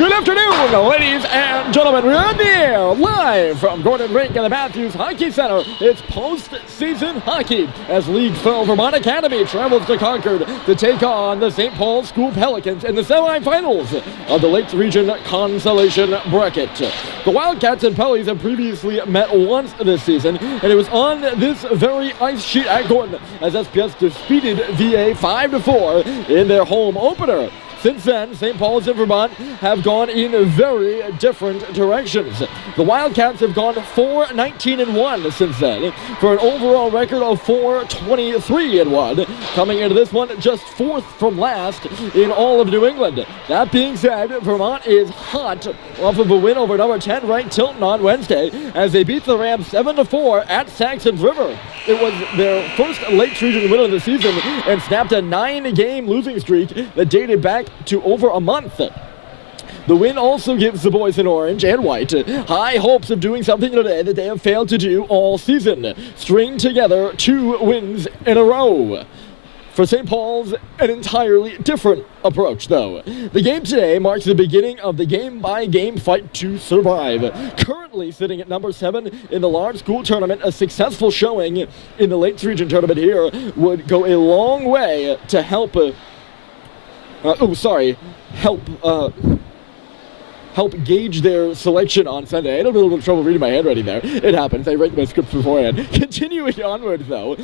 Good afternoon, ladies and gentlemen. We're here live from Rink in the Matthews Hockey Center. It's post-season hockey as League foe Vermont Academy travels to Concord to take on the St. Paul School Pelicans in the semifinals of the Lakes Region Consolation Bracket. The Wildcats and Pelicans have previously met once this season, and it was on this very ice sheet at Gordon as SPS defeated VA 5-4 in their home opener. Since then, St. Paul's and Vermont have gone in very different directions. The Wildcats have gone 4-19-1 since then, for an overall record of 4-23-1, coming into this one just fourth from last in all of New England. That being said, Vermont is hot off of a win over number 10 ranked Tilton on Wednesday as they beat the Rams 7-4 at Saxons River. It was their first Lakes Region win of the season and snapped a 9-game losing streak that dated back to over a month. The win also gives the boys in orange and white high hopes of doing something today that they have failed to do all season. String together 2 wins in a row. For St. Paul's, an entirely different approach, though. The game today marks the beginning of the game-by-game fight to survive. Currently sitting at number 7 in the large school tournament, a successful showing in the Lakes Region tournament here would go a long way to help gauge their selection on Sunday. I had a little bit of trouble reading my handwriting there. It happens. I write my scripts beforehand. Continuing onward, though,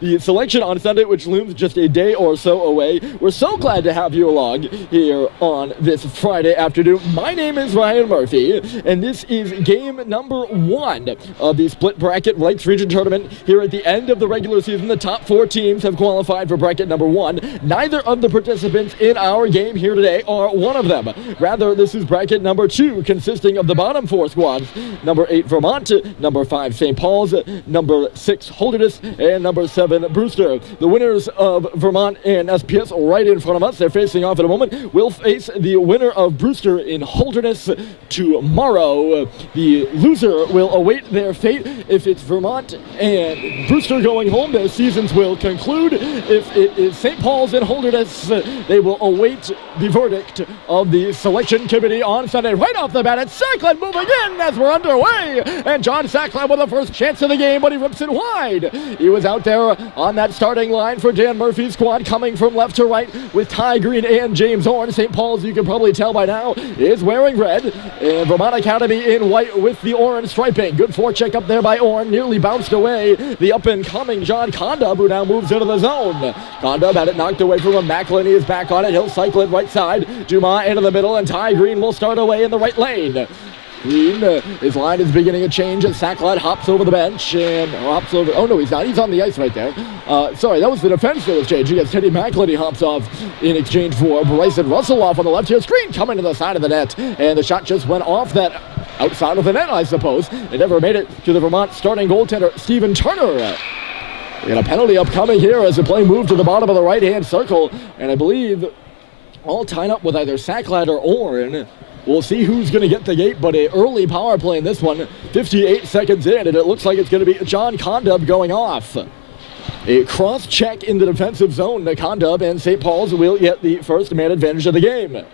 the selection on Sunday, which looms just a day or so away. We're so glad to have you along here on this Friday afternoon. My name is Ryan Murphy, and this is game number 1 of the split bracket Lakes Region tournament. Here at the end of the regular season, the top 4 teams have qualified for bracket number 1. Neither of the participants in our game here today are one of them. Rather, this is bracket number 2, consisting of the bottom 4 squads: number 8 Vermont, number 5 St. Paul's, number 6 Holderness, and number 7 Brewster. The winners of Vermont and SPS right in front of us, they're facing off in a moment, will face the winner of Brewster in Holderness tomorrow. The loser will await their fate. If it's Vermont and Brewster going home, their seasons will conclude. If it is St. Paul's and Holderness, they will await the verdict of the selection committee on Sunday. Right off the bat, it's Sacklin moving in as we're underway. And John Sacklin with the first chance of the game, but he rips it wide. He was out there on that starting line for Dan Murphy's squad, coming from left to right with Ty Green and James Orn. St. Paul's, you can probably tell by now, is wearing red. And Vermont Academy in white with the orange striping. Good forecheck up there by Orn. Nearly bounced away. The up-and-coming John Condub, who now moves into the zone. Condub had it knocked away from him. McElhinney is back on it. He'll cycle it right side. Dumas into the middle, and Ty Green will start away in the right lane. Green, his line is beginning to change as Sacklin hops over the bench and hops over. Oh no, he's not. He's on the ice right there. Sorry, that was the defense that was changing as Teddy McElhinney hops off in exchange for Bryson Russell off on the left here. Screen coming to the side of the net, and the shot just went off that outside of the net, I suppose. It never made it to the Vermont starting goaltender, Stephen Turner. We got a penalty upcoming here as the play moved to the bottom of the right-hand circle, and I believe all tied up with either Sacklin or Orn. We'll see who's going to get the gate, but an early power play in this one, 58 seconds in, and it looks like it's going to be John Condub going off. A cross-check in the defensive zone to Condub, and St. Paul's will get the first man advantage of the game.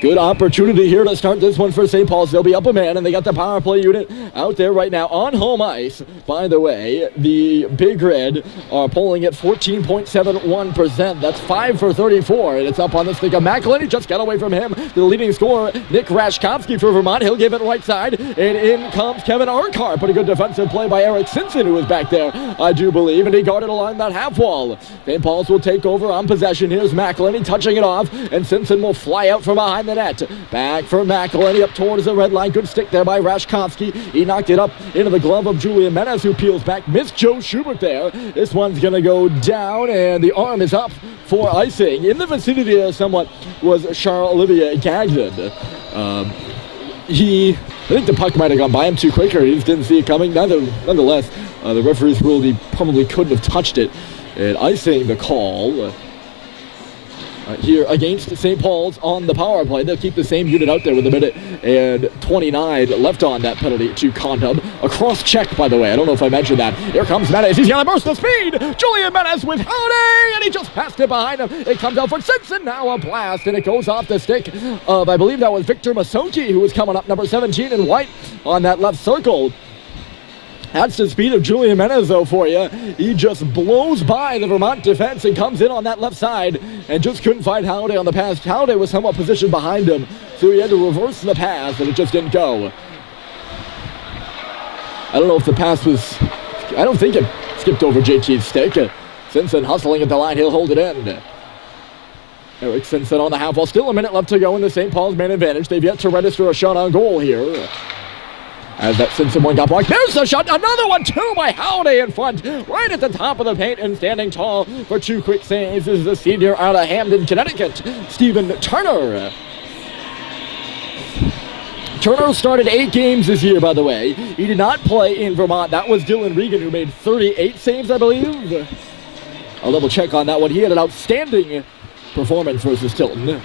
Good opportunity here to start this one for St. Paul's. They'll be up a man, and they got the power play unit out there right now on home ice. By the way, the Big Red are polling at 14.71%. That's 5 for 34, and it's up on the stick of McElhinney. Just got away from him. The leading scorer, Nick Rashkovsky for Vermont. He'll give it right side, and in comes Kevin Urquhart. Pretty good defensive play by Eric Simpson, who was back there, I do believe, and he guarded along that half wall. St. Paul's will take over on possession. Here's McElhinney touching it off, and Simpson will fly out from behind the net. Back for McElhinney up towards the red line. Good stick there by Rashkovsky. He knocked it up into the glove of Julian Menes, who peels back. Missed Joe Schubert there. This one's going to go down, and the arm is up for icing. In the vicinity there somewhat was Charles-Olivier Gagnon. I think the puck might have gone by him too quick, or he just didn't see it coming. Nonetheless, the referees ruled he probably couldn't have touched it. And icing the call here against St. Paul's on the power play. They'll keep the same unit out there with a minute and 29 left on that penalty to Concord. A cross check, by the way. I don't know if I mentioned that. Here comes Menace. He's got a burst of speed. Julian Menace with Howdy, and he just passed it behind him. It comes out for Simpson. Now a blast, and it goes off the stick of, I believe that was Victor Masonki, who was coming up, number 17 in white on that left circle. That's the speed of Julian Menace, though, for you. He just blows by the Vermont defense and comes in on that left side and just couldn't find Howdy on the pass. Howdy was somewhat positioned behind him, so he had to reverse the pass, and it just didn't go. I don't know if the pass was... I don't think it skipped over JT's stick. Simpson hustling at the line. He'll hold it in. Eric Simpson on the half wall. Still a minute left to go in the St. Paul's man advantage. They've yet to register a shot on goal here. As that Simpson one got blocked. There's the shot. Another one, too, by Howdy in front. Right at the top of the paint and standing tall for two quick saves. This is the senior out of Hamden, Connecticut, Stephen Turner. Turner started 8 games this year, by the way. He did not play in Vermont. That was Dylan Regan, who made 38 saves, I believe. I'll double check on that one. He had an outstanding performance versus Tilton.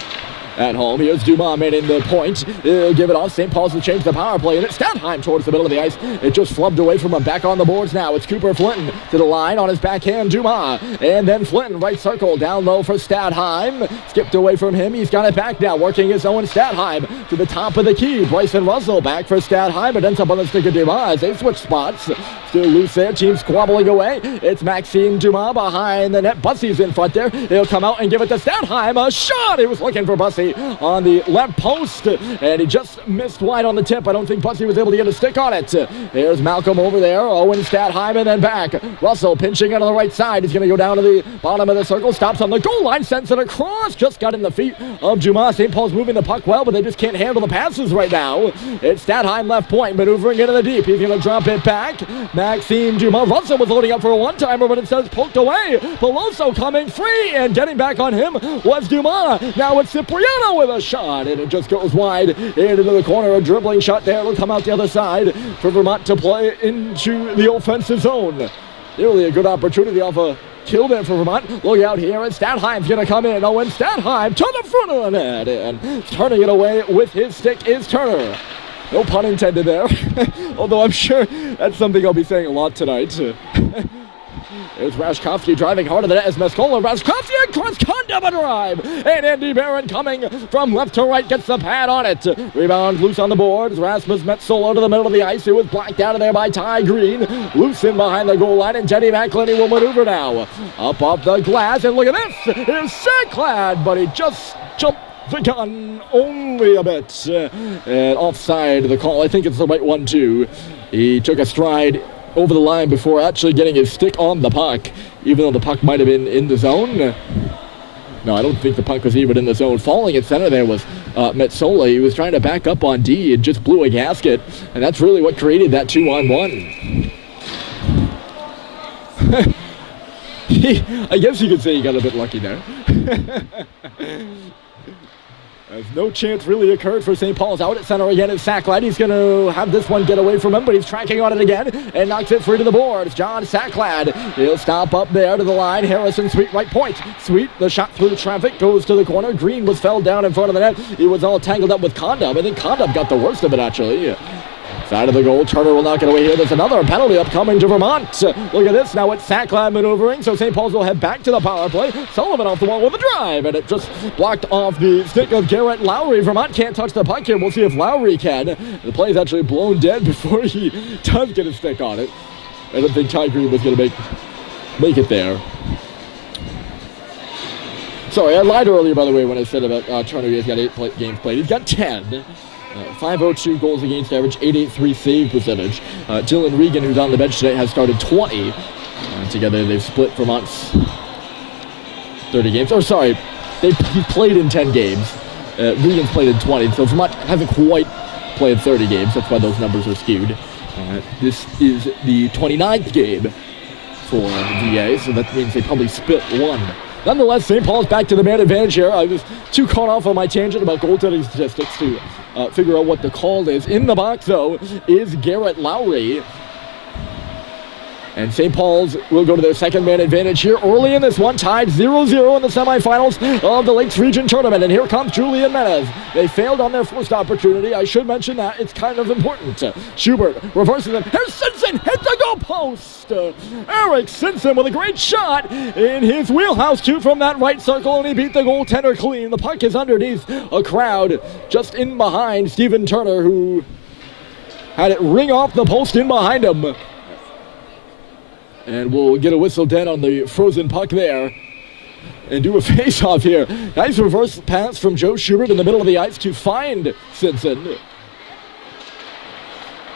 At home, here's Dumas manning the point. He'll give it off. St. Paul's will change the power play, and it's Stadheim towards the middle of the ice. It just flubbed away from him. Back on the boards now. It's Cooper Flinton to the line on his backhand. Dumas, and then Flinton right circle down low for Stadheim. Skipped away from him. He's got it back now, working his own Stadheim to the top of the key. Bryson Russell back for Stadheim. It ends up on the stick of Dumas. They switch spots. Still loose there. Team squabbling away. It's Maxime Dumas behind the net. Bussy's in front there. He'll come out and give it to Stadheim. A shot. He was looking for Bussy on the left post, and he just missed wide on the tip. I don't think Bussy was able to get a stick on it. There's Malcolm over there. Owen Stadheim, and then back. Russell pinching out on the right side. He's going to go down to the bottom of the circle. Stops on the goal line. Sends it across. Just got in the feet of Dumas. St. Paul's moving the puck well, but they just can't handle the passes right now. It's Stadheim left point, maneuvering into the deep. He's going to drop it back. Maxime Dumas. Russell was loading up for a one-timer, but it says poked away. Peloso coming free, and getting back on him was Dumas. Now it's Cipriano with a shot, and it just goes wide into the corner. A dribbling shot there will come out the other side for Vermont to play into the offensive zone. Nearly a good opportunity off a kill there for Vermont. Look out here, and Stadheim's going to come in. Oh, and Stadheim to the front of the net, and turning it away with his stick is Turner. No pun intended there. Although I'm sure that's something I'll be saying a lot tonight. There's Rashkovsky driving hard to the net as Mescola. Rashkovsky across Condom drive. And Andy Barron coming from left to right gets the pad on it. Rebound loose on the boards. Rasmus Metzola to the middle of the ice. It was blacked out of there by Ty Green. Loose in behind the goal line, and Teddy McClenny will maneuver now. Up off the glass, and look at this. Here's Sacklad, but he just jumped the gun only a bit. And offside the call. I think it's the right one, too. He took a stride over the line before actually getting his stick on the puck, even though the puck might have been in the zone. No, I don't think the puck was even in the zone. Falling at center there was Metzola. He was trying to back up on D and just blew a gasket, and that's really what created that 2-on-1. I guess you could say he got a bit lucky there. As no chance really occurred for St. Paul's. Out at center again is Sacklad. He's going to have this one get away from him, but he's tracking on it again and knocks it free to the boards. John Sacklad. He'll stop up there to the line. Harrison Sweet right point. Sweet, the shot through traffic, goes to the corner. Green was fell down in front of the net. He was all tangled up with Condom. I think Condom got the worst of it, actually. Side of the goal. Turner will knock it away here. There's another penalty upcoming to Vermont. Look at this. Now it's Sacklad maneuvering, so St. Paul's will head back to the power play. Sullivan off the wall with a drive, and it just blocked off the stick of Garrett Lowry. Vermont can't touch the puck here. We'll see if Lowry can. The play is actually blown dead before he does get a stick on it. I don't think Ty Green was going to make it there. Sorry, I lied earlier, by the way, when I said about Turner. He's got 8 games played. He's got 10. 502 goals against average, 883 save percentage. Dylan Regan, who's on the bench today, has started 20. Together, they've split Vermont's 30 games. Oh, sorry, he played in 10 games. Regan's played in 20, so Vermont hasn't quite played 30 games. That's why those numbers are skewed. This is the 29th game for VA, so that means they probably split one. Nonetheless, St. Paul's back to the man advantage here. I was too caught off on my tangent about goaltending statistics to figure out what the call is. In the box, though, is Garrett Lowry. And St. Paul's will go to their second man advantage here early in this one, tied 0-0 in the semifinals of the Lakes Region Tournament. And here comes Julian Menez. They failed on their first opportunity. I should mention that. It's kind of important. Schubert reverses it. Here's Simpson. Hit the goal post. Eric Simpson with a great shot in his wheelhouse, too, from that right circle. And he beat the goaltender clean. The puck is underneath a crowd just in behind Stephen Turner, who had it ring off the post in behind him. And we'll get a whistle dead on the frozen puck there and do a face-off here. Nice reverse pass from Joe Schubert in the middle of the ice to find Simpson.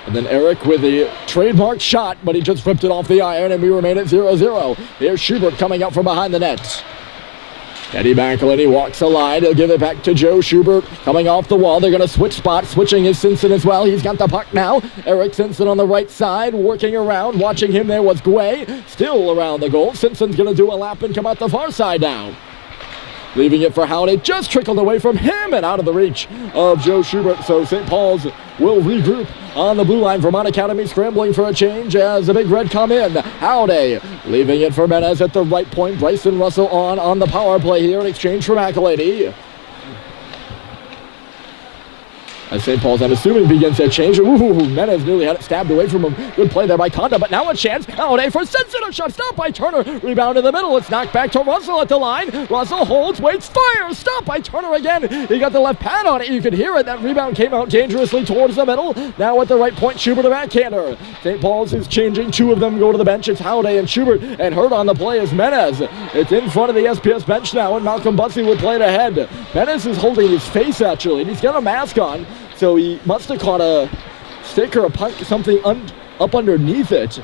And then Eric with the trademark shot, but he just ripped it off the iron, and we remain at 0-0. Here's Schubert coming out from behind the net. Eddie McElhinney walks the line. He'll give it back to Joe Schubert. Coming off the wall. They're going to switch spots. Switching is Simpson as well. He's got the puck now. Eric Simpson on the right side. Working around. Watching him there was Guay. Still around the goal. Simpson's going to do a lap and come out the far side now. Leaving it for Howdy. Just trickled away from him and out of the reach of Joe Schubert. So St. Paul's will regroup on the blue line. Vermont Academy scrambling for a change as the Big Red come in. Howdy leaving it for Menez at the right point. Bryson Russell on the power play here in exchange for McElhinney. As St. Paul's, I'm assuming, begins that change. Ooh, Menez nearly had it stabbed away from him. Good play there by Conda, but now a chance. Howdy for Simpson. A shot stopped by Turner. Rebound in the middle. It's knocked back to Russell at the line. Russell holds, waits, fires. Stopped by Turner again. He got the left pad on it. You could hear it. That rebound came out dangerously towards the middle. Now at the right point, Schubert a backhander. St. Paul's is changing. Two of them go to the bench. It's Howdy and Schubert, and hurt on the play is Menez. It's in front of the SPS bench now, and Malcolm Bussey would play it ahead. Menez is holding his face, actually, and he's got a mask on. So he must have caught a stick or a puck, something up underneath it.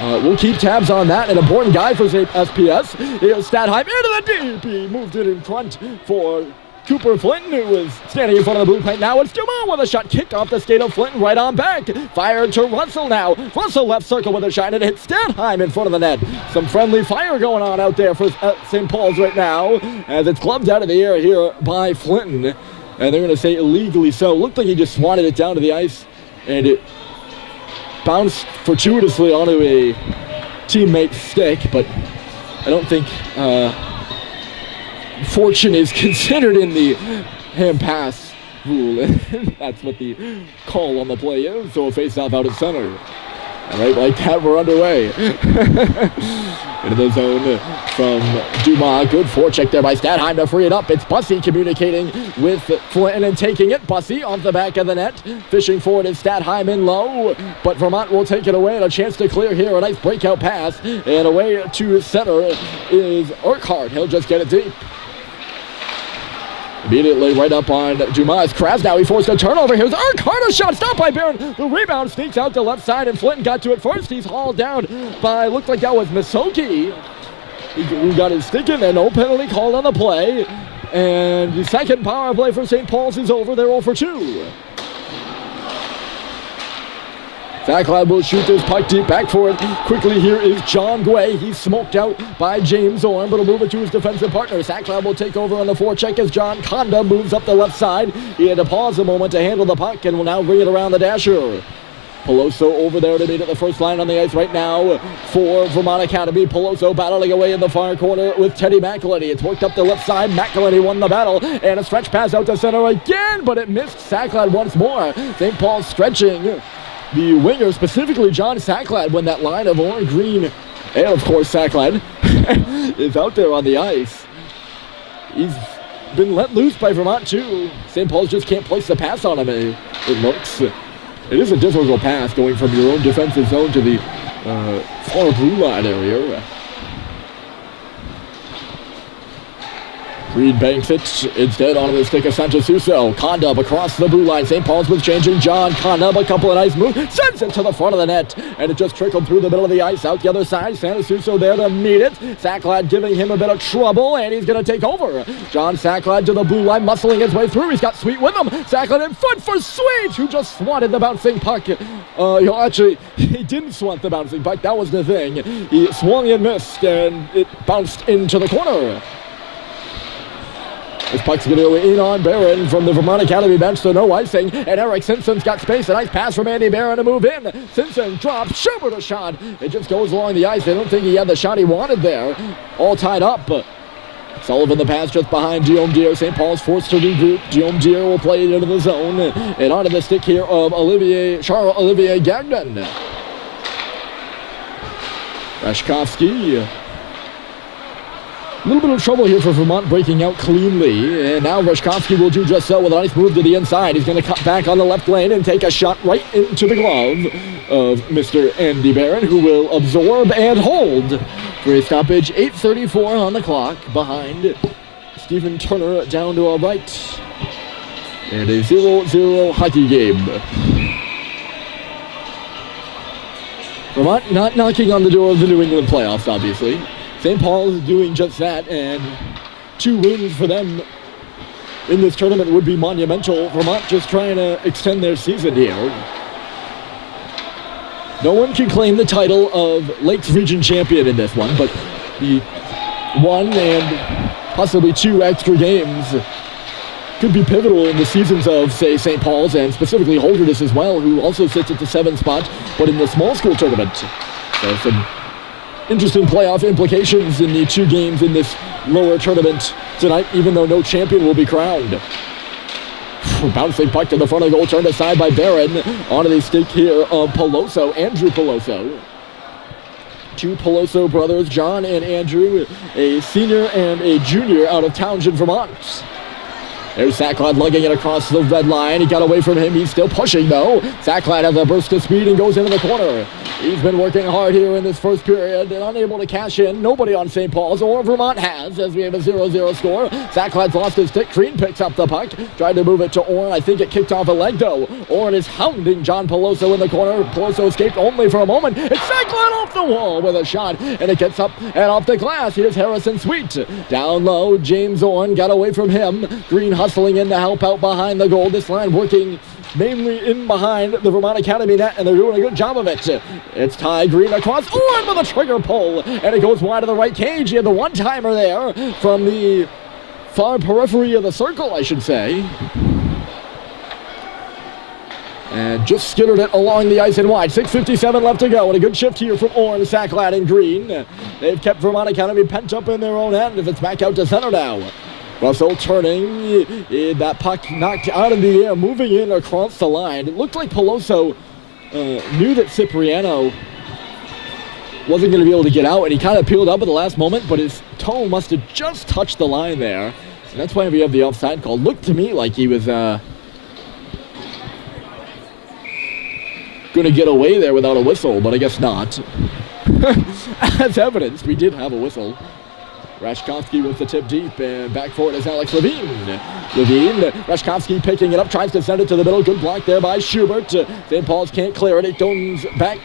We'll keep tabs on that. An important guy for SPS. Here's Stadheim into the deep. He moved it in front for Cooper Flinton, who was standing in front of the blue paint. Now it's Dumont with a shot kicked off the skate of Flinton right on back. Fired to Russell now. Russell left circle with a shot, and it hits Stadheim in front of the net. Some friendly fire going on out there for St. Paul's right now, as it's gloved out of the air here by Flinton. And they're going to say illegally so. Looked like he just swatted it down to the ice, and it bounced fortuitously onto a teammate's stick, but I don't think fortune is considered in the hand pass rule. That's what the call on the play is. So a face-off out at center. All right, like that, we're underway. Into the zone from Dumas. Good forecheck there by Stadheim to free it up. It's Bussey communicating with Flinton and taking it. Bussey off the back of the net. Fishing for it is Stadheim in low. But Vermont will take it away, and a chance to clear here. A nice breakout pass. And away to center is Urquhart. He'll just get it deep. Immediately right up on Dumas. Krasnow, he forced a turnover. Here's Urquhart, a shot stopped by Barron. The rebound sneaks out to left side, and Flinton got to it first. He's hauled down by, looked like that was Misoki. He got his stick in there. No penalty called on the play. And the second power play for St. Paul's is over. They're 0 for 2. Acad will shoot this puck deep back for it. Quickly here is John Guay. He's smoked out by James Orm, but he'll move it to his defensive partner. Acad will take over on the forecheck as John Conda moves up the left side. He had to pause a moment to handle the puck and will now bring it around the dasher. Peloso over there to meet at the first line on the ice right now for Vermont Academy. Peloso battling away in the far corner with Teddy McElhinney. It's worked up the left side. McElhinney won the battle, and a stretch pass out to center again, but it missed Acad once more. St. Paul stretching the winger, specifically John Acad, when that line of orange, green, and of course Acad is out there on the ice. He's been let loose by Vermont too. St. Paul's just can't place the pass on him, it looks. It is a difficult pass going from your own defensive zone to the far blue line area. Reed banks it instead onto the stick of Santosuso. Condub across the blue line. St. Paul's was changing. John Condub, a couple of nice moves, sends it to the front of the net, and it just trickled through the middle of the ice out the other side. Santosuso there to meet it. Acad giving him a bit of trouble, and he's going to take over. John Acad to the blue line, muscling his way through. He's got Sweet with him. Acad in front for Sweet, who just swatted the bouncing puck. Actually, he didn't swat the bouncing puck. That was the thing. He swung and missed, and it bounced into the corner. This puck's going to go in on Barron from the Vermont Academy bench, so no icing. And Eric Simpson's got space. A nice pass from Andy Barron to move in. Simpson drops. Schubert a shot. It just goes along the ice. I don't think he had the shot he wanted there. All tied up. Sullivan the pass just behind Guillaume Dier. St. Paul's forced to regroup. Guillaume Dier will play it into the zone. And onto the stick here of Charles-Olivier Gagnon. Rashkovsky. A little bit of trouble here for Vermont breaking out cleanly. And now Rashkovsky will do just so with a nice move to the inside. He's going to cut back on the left lane and take a shot right into the glove of Mr. Andy Barron, who will absorb and hold for a stoppage. 8:34 on the clock behind Stephen Turner down to our right. And a 0-0 hockey game. Vermont not knocking on the door of the New England playoffs, obviously. St. Paul is doing just that, and 2 wins for them in this tournament would be monumental. Vermont just trying to extend their season here. No one can claim the title of Lakes Region champion in this one, but the 1 and possibly 2 extra games could be pivotal in the seasons of, say, St. Paul's and specifically Holderness as well, who also sits at the 7th spot, but in the small school tournament. So some interesting playoff implications in the 2 games in this lower tournament tonight, even though no champion will be crowned. Bouncing puck to the front of the goal, turned aside by Barron. Onto the stick here of Peloso, Andrew Peloso. 2 Peloso brothers, John and Andrew, a senior and a junior out of Townsend, Vermont. There's Acad lugging it across the red line. He got away from him. He's still pushing, though. Acad has a burst of speed and goes into the corner. He's been working hard here in this first period and unable to cash in. Nobody on St. Paul's or Vermont has, as we have a 0-0 score. Acad's lost his stick. Green picks up the puck. Tried to move it to Orrin. I think it kicked off a leg, though. Orrin is hounding John Peloso in the corner. Peloso escaped only for a moment. It's Acad off the wall with a shot, and it gets up and off the glass. Here's Harrison Sweet. Down low, James Orrin got away from him. Green hustling in to help out behind the goal. This line working mainly in behind the Vermont Academy net, and they're doing a good job of it. It's Ty Green across, Orrin with a trigger pull, and it goes wide of the right cage. He had the one-timer there from the far periphery of the circle, I should say. And just skittered it along the ice and wide. 6:57 left to go, and a good shift here from Orrin, Acad, and Green. They've kept Vermont Academy pent up in their own end. If it's back out to center now. Russell turning, that puck knocked out in the air, moving in across the line. It looked like Peloso knew that Cipriano wasn't going to be able to get out, and he kind of peeled up at the last moment, but his toe must have just touched the line there. And that's why we have the offside call. Looked to me like he was going to get away there without a whistle, but I guess not. As evidence, we did have a whistle. Rashkovsky with the tip deep, and back for it is Alex Levine. Rashkovsky picking it up, tries to send it to the middle. Good block there by Schubert. St. Paul's can't clear it. It goes back,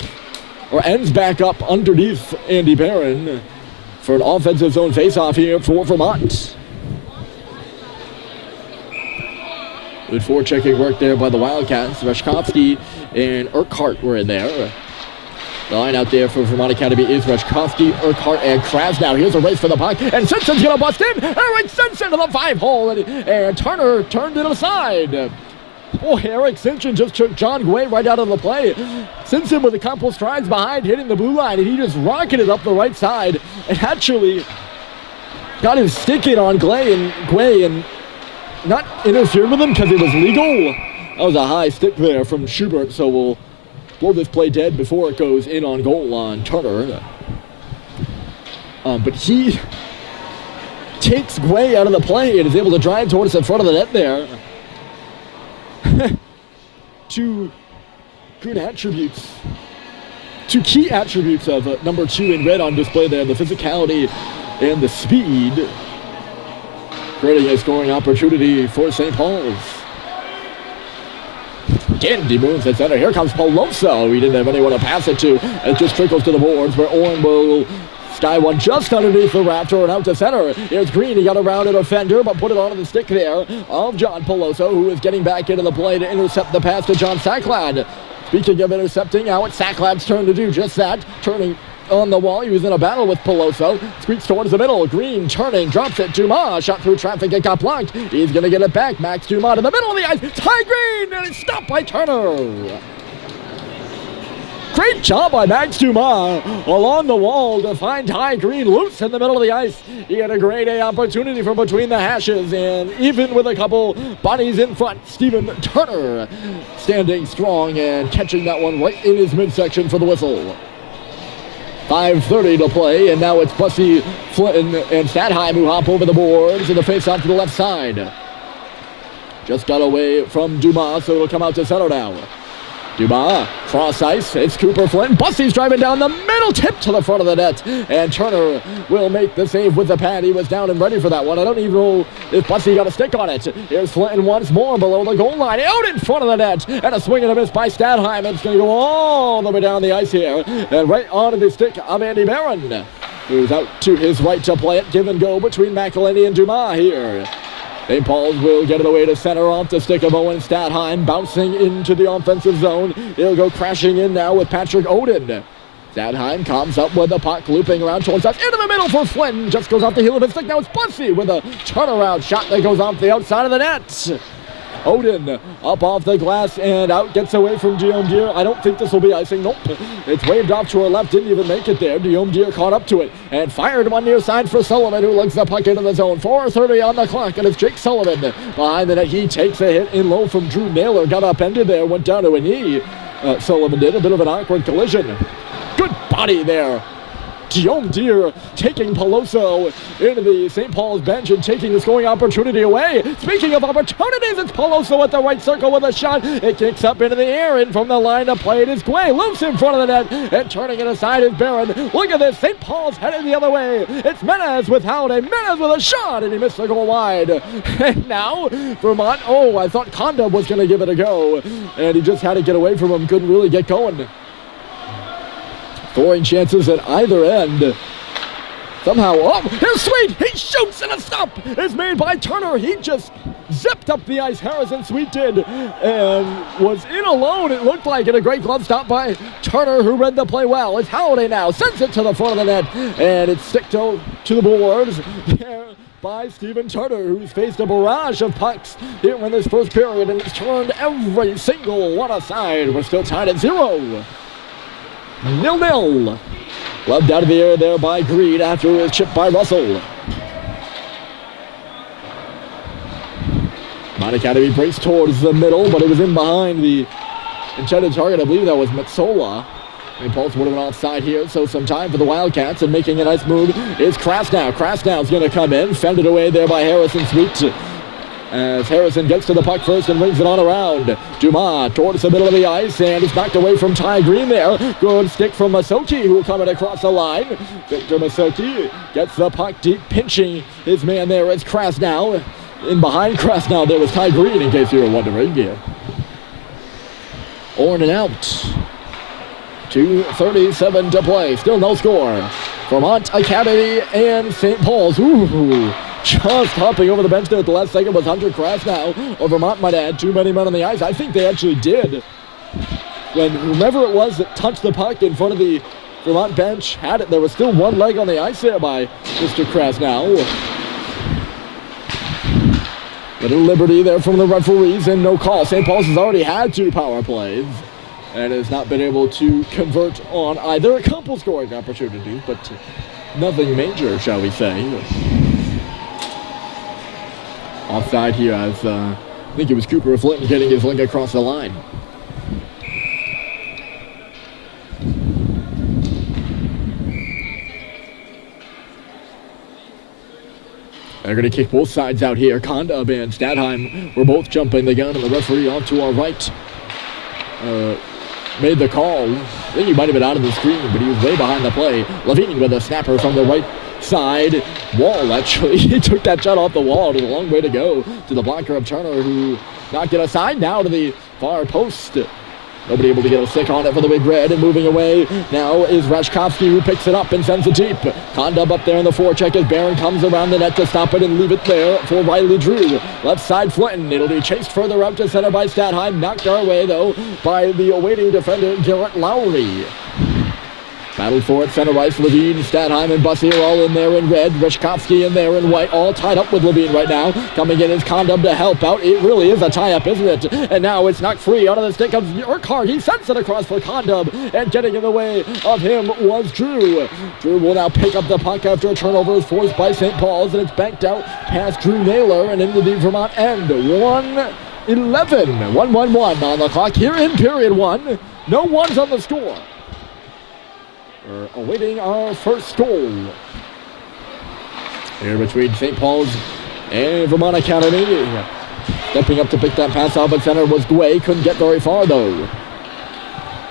or ends back up underneath Andy Barron for an offensive zone faceoff here for Vermont. Good forechecking work there by the Wildcats. Rashkovsky and Urquhart were in there. The line out there for Vermont Academy is Rashkovsky, Urquhart, and Krasnow. Here's a race for the puck, and Simpson's going to bust in. Eric Simpson to the 5-hole, and Turner turned it aside. Boy, Eric Simpson just took John Guay right out of the play. Simpson with a couple strides behind, hitting the blue line, and he just rocketed up the right side and actually got his stick in on Guay and not interfered with him because it was legal. That was a high stick there from Schubert, so we'll blow this play dead before it goes in on goal on Turner. But he takes Guay out of the play and is able to drive towards the front of the net there. 2 good attributes. 2 key attributes of number 2 in red on display there, the physicality and the speed, creating a scoring opportunity for St. Paul's. Dandy moves at center. Here comes Peloso. He didn't have anyone to pass it to. It just trickles to the boards where Orrin will sky one just underneath the Raptor and out to center. Here's Green. He got around a defender but put it onto the stick there of John Peloso, who is getting back into the play to intercept the pass to John Acad. Speaking of intercepting, now it's Acad's turn to do just that. Turning on the wall. He was in a battle with Peloso. Squeaks towards the middle. Green turning, drops it. Dumas shot through traffic. It got blocked. He's going to get it back. Max Dumas in the middle of the ice. Ty Green, and it's stopped by Turner. Great job by Max Dumas along the wall to find Ty Green loose in the middle of the ice. He had a great A opportunity from between the hashes, and even with a couple bodies in front, Steven Turner standing strong and catching that one right in his midsection for the whistle. 5:30 to play, and now it's Bussy, Flinton, and Stadheim who hop over the boards and the face-off to the left side. Just got away from Dumas, so it'll come out to center now. Dumas, cross ice, it's Cooper Flynn. Bussy's driving down the middle, tip to the front of the net, and Turner will make the save with the pad. He was down and ready for that one. I don't even know if Bussy got a stick on it. Here's Flynn once more below the goal line, out in front of the net, and a swing and a miss by Stadheim. It's going to go all the way down the ice here, and right onto the stick of Andy Barron, who's out to his right to play it. Give and go between McElhenney and Dumas here. St. Paul's will get it away to center off the stick of Owen Stadheim, bouncing into the offensive zone. He'll go crashing in now with Patrick Oden. Stadheim comes up with the puck, looping around towards us. Into the middle for Flynn. Just goes off the heel of his stick. Now it's Bussy with a turnaround shot that goes off the outside of the net. Oden up off the glass and out, gets away from Guillaume Deere. I don't think this will be icing. Nope. It's waved off to her left, didn't even make it there. Guillaume Deere caught up to it and fired one near side for Sullivan, who lugs the puck into the zone. 4:30 on the clock, and it's Jake Sullivan behind the net. He takes a hit in low from Drew Naylor. Got upended there, went down to a knee. Sullivan did a bit of an awkward collision. Good body there. Guillaume Deere taking Peloso into the St. Paul's bench and taking the scoring opportunity away. Speaking of opportunities, it's Peloso at the right circle with a shot. It kicks up into the air, and from the line to play it is Guay. Loose in front of the net, and turning it aside is Barron. Look at this, St. Paul's headed the other way. It's Menez with Howden. Menez with a shot, and he missed the goal wide. And now, Vermont, I thought Conda was going to give it a go, and he just had to get away from him, couldn't really get going. Scoring chances at either end. Somehow, here's Sweet! He shoots, and a stop is made by Turner. He just zipped up the ice, Harrison Sweet did, and was in alone, it looked like, in a great glove stop by Turner, who read the play well. It's Halliday now, sends it to the front of the net, and it's sticked to the boards there by Steven Turner, who's faced a barrage of pucks here in this first period, and it's turned every single one aside. We're still tied at 0-0. Gloved out of the air there by Greed after it was chipped by Russell. Vermont Academy breaks towards the middle, but it was in behind the intended target. I believe that was Metsola. St. Paul's would have been offside here, so some time for the Wildcats, and making a nice move is Krasnow. Krasnow's going to come in, fended away there by Harrison Sweet, as Harrison gets to the puck first and rings it on around. Dumas towards the middle of the ice, and it's knocked away from Ty Green there. Good stick from Masoki, who will come in across the line. Victor Masoki gets the puck deep, pinching his man there as Krasnow. In behind Krasnow there was Ty Green, in case you were wondering. Yeah. Orn and out. 2:37 to play. Still no score. Vermont Academy and St. Paul's. Just hopping over the bench there at the last second was Hunter Krasnow. Or Vermont might add too many men on the ice. I think they actually did. When whomever it was that touched the puck in front of the Vermont bench had it, there was still one leg on the ice there by Mr. Krasnow. Little liberty there from the referees and no call. St. Paul's has already had 2 power plays and has not been able to convert on either. A couple scoring opportunities, but nothing major, shall we say. Offside here as I think it was Cooper Flynn getting his link across the line. They're going to kick both sides out here. Kondub and Stadheim were both jumping the gun, and the referee off to our right made the call. I think he might have been out of the screen, but he was way behind the play. Levine with a snapper from the right side wall, actually. He took that shot off the wall. It was a long way to go to the blocker of Turner, who knocked it aside now to the far post. Nobody able to get a stick on it for the Big Red, and moving away now is Rashkovsky, who picks it up and sends it deep. Kondub up there in the forecheck as Barron comes around the net to stop it and leave it there for Riley Drew. Left side Flinton. It'll be chased further out to center by Stadheim. Knocked our way, though, by the awaiting defender, Garrett Lowry. Battle for it, center right, Levine, Stadheim, and Bussy are all in there in red. Rishkovsky in there in white, all tied up with Levine right now. Coming in is Condom to help out. It really is a tie-up, isn't it? And now it's knocked free out of the stick of Urquhart. He sends it across for Condom, and getting in the way of him was Drew. Drew will now pick up the puck after a turnover is forced by St. Paul's, and it's banked out past Drew Naylor and into the Vermont end. 1-11, 1-1-1 on the clock here in period one. No ones on the score. We're awaiting our first goal here between St. Paul's and Vermont Academy. Stepping up to pick that pass off at center was Guay. Couldn't get very far though.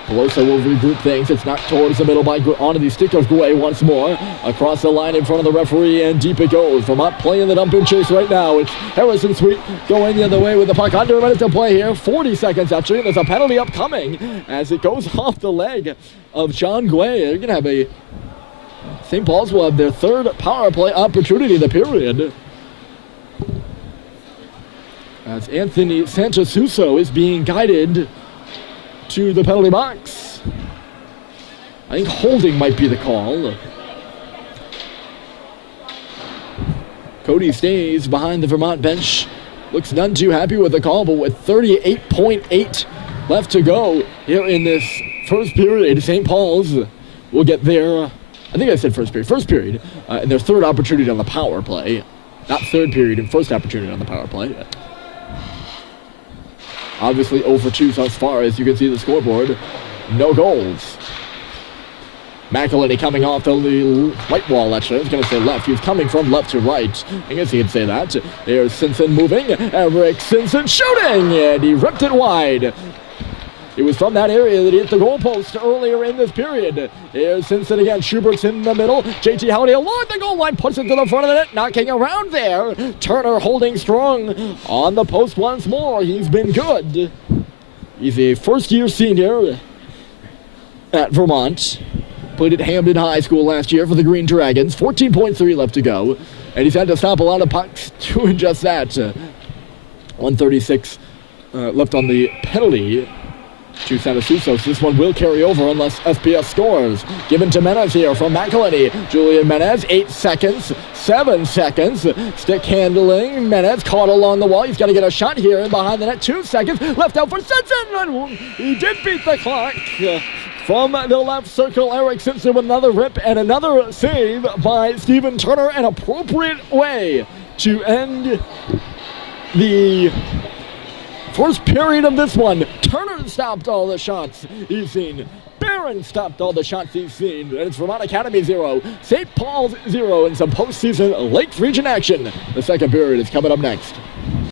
Pelosa will regroup things. It's knocked towards the middle by onto the stick of Guay once more. Across the line in front of the referee, and deep it goes. Vermont playing the dump and chase right now. It's Harrison Sweet going the other way with the puck. Under a minute to play here. 40 seconds actually. And there's a penalty upcoming as it goes off the leg of Sean Guay. They're going to have a... St. Paul's will have their third power play opportunity of the period. As Anthony Sanchasuso is being guided to the penalty box. I think holding might be the call. Cody stays behind the Vermont bench. Looks none too happy with the call, but with 38.8 left to go here in this first period, St. Paul's will get their, I think I said first period, and their third opportunity on the power play. Not third period, and first opportunity on the power play. Obviously 0 for 2 thus far, as you can see the scoreboard. No goals. McElhenney coming off the right wall, actually. I was going to say left. He was coming from left to right. I guess you could say that. Here's Simpson moving. Eric Simpson shooting! And he ripped it wide. It was from that area that he hit the goalpost earlier in this period. Here's Simpson again. Schubert's in the middle. JT Howdy along the goal line. Puts it to the front of the net. Knocking around there. Turner holding strong on the post once more. He's been good. He's a first-year senior at Vermont. Played at Hamden High School last year for the Green Dragons. 14.3 left to go. And he's had to stop a lot of pucks doing just that. 136 left on the penalty to Sanasusos. This one will carry over unless SPS scores. Given to Menez here from McElhenney. Julian Menez, 8 seconds, 7 seconds. Stick handling. Menez caught along the wall. He's got to get a shot here and behind the net. 2 seconds left out for Simpson. He did beat the clock. From the left circle, Eric Simpson with another rip and another save by Stephen Turner. An appropriate way to end the first period of this one. Turner stopped all the shots he's seen. Barron stopped all the shots he's seen. And it's Vermont Academy 0, St. Paul's 0 in some postseason Lakes region action. The second period is coming up next.